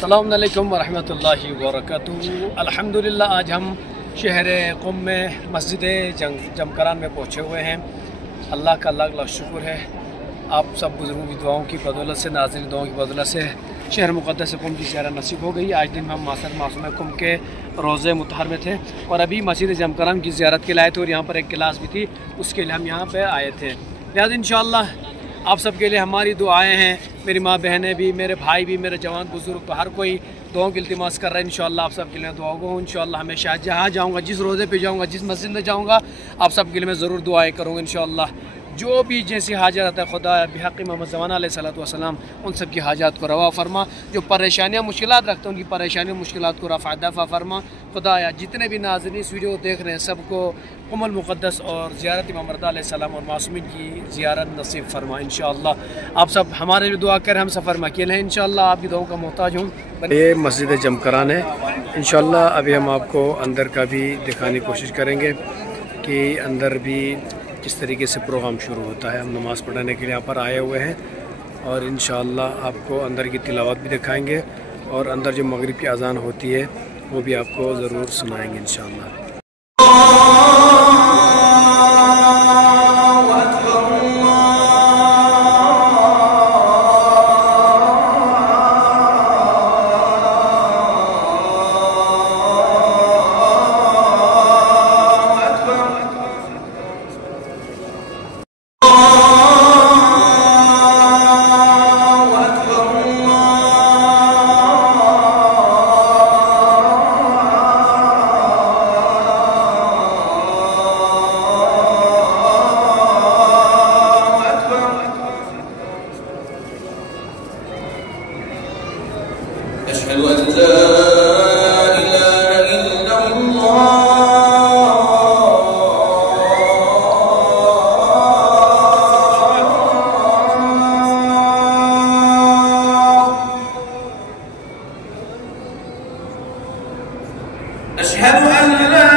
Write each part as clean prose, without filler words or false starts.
अस्सलामु अलैकुम वरहमतुल्लाहि वबरकातुहू। अल्हम्दुलिल्लाह आज हम शहर क़ुम में मस्जिद जमकरान में पहुँचे हुए हैं। अल्लाह का लाख लाख शुक्र है, आप सब बुज़ुर्गों की दुआओं की बदौलत से, नाज़रीन दुआओं की बदौलत से शहर मुक़द्दस क़ुम की ज़ियारत नसीब हो गई। आज दिन में हम मासर मासूम क़ुम के रोज़े मुतहर में थे और अभी मस्जिद जमकरान की ज़ियारत के लिए आए थे और यहाँ पर एक क्लास भी थी, उसके लिए हम यहाँ पर आए थे। लिहाज़ा इंशाअल्लाह आप सबके लिए हमारी दुआएं हैं। मेरी माँ बहनें भी, मेरे भाई भी, मेरे जवान बुजुर्ग, हर कोई दुआओं की इल्तिमास कर रहा है। इंशाअल्लाह आप सबके लिए दुआ हो। इंशाअल्लाह हमेशा जहाँ जाऊँगा, जिस रोज़े पे जाऊँगा, जिस मस्जिद में जाऊँगा, आप सबके लिए मैं ज़रूर दुआएं करूँगा। इंशाअल्लाह जो भी जैसी हाजत आता है खुदा बिहक़ मोहम्मद ज़मान अलैहिस्सलाम उन सब की हाजात को रवा फरमा। जो परेशानियाँ मुश्किलात रखते हैं उनकी परेशानियों मुश्किलात को रफ़ा दफ़ा फरमा। खुदाया जितने भी नाज़रीन इस वीडियो को देख रहे हैं सबको क़ुमुल मुक़द्दस और ज़ियारत इमाम मर्दा अलैहिस्सलाम और मासूमीन की ज़ियारत नसीब फरमा। इंशाअल्लाह आप सब हमारे लिए दुआ करें, हम सफ़र में अकेले हैं। इंशाअल्लाह आपकी दुआओं का मोहताज हूँ। ये मस्जिद जमकरान है। इंशाअल्लाह अभी हम आपको अंदर का भी दिखाने की कोशिश करेंगे कि अंदर भी किस तरीके से प्रोग्राम शुरू होता है। हम नमाज़ पढ़ने के लिए यहाँ पर आए हुए हैं और इंशाअल्लाह आपको अंदर की तिलावत भी दिखाएंगे और अंदर जो मगरिब की अज़ान होती है वो भी आपको ज़रूर सुनाएंगे इंशाअल्लाह। أشهد أن لا إله إلا الله أشهد أن لا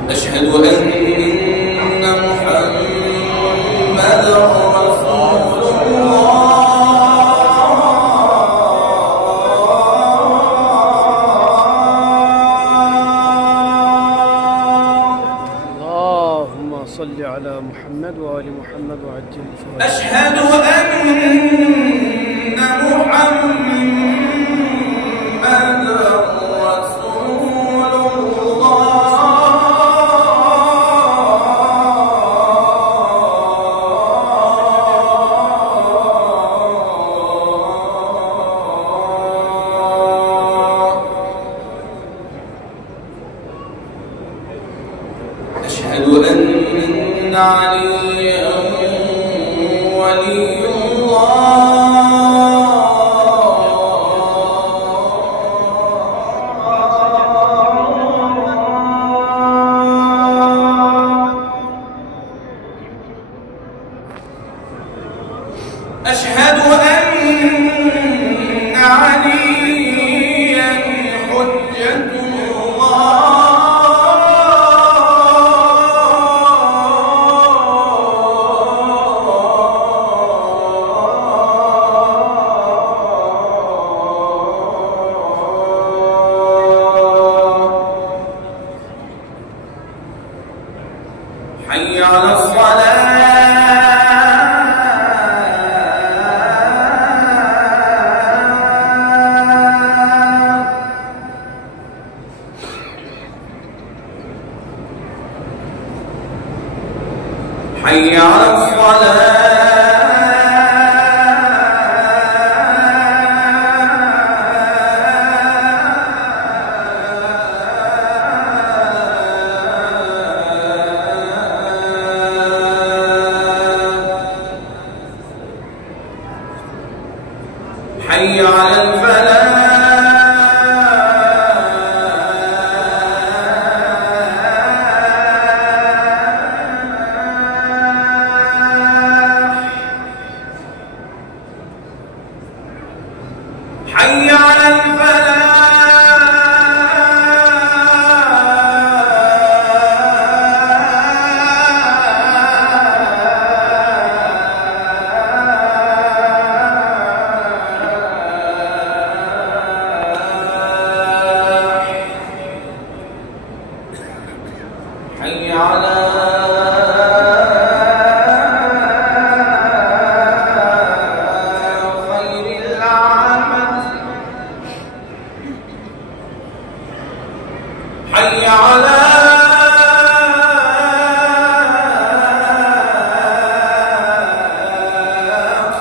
أشهد أن محمدًا رسول اللهم صل على محمد وآل محمد وعجل فرجهم। أشهد أن محمدًا أشهد أن عليا ولي أشهد أن عليا حجة حي على الصلاة حي على الصلاة حي على الفلاح حي على الفلاح حي على حي على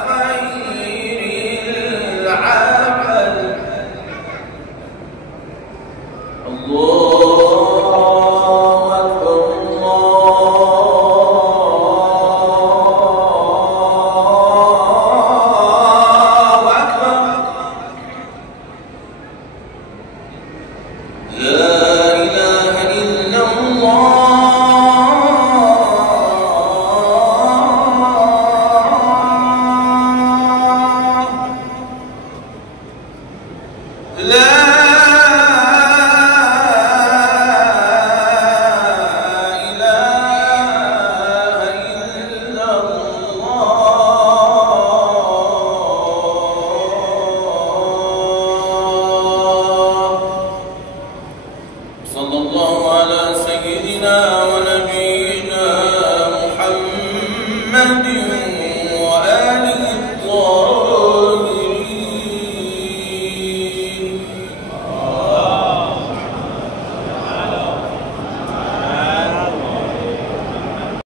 خير العمل. الله أكبر الله أكبر. لا إله إلا الله. لا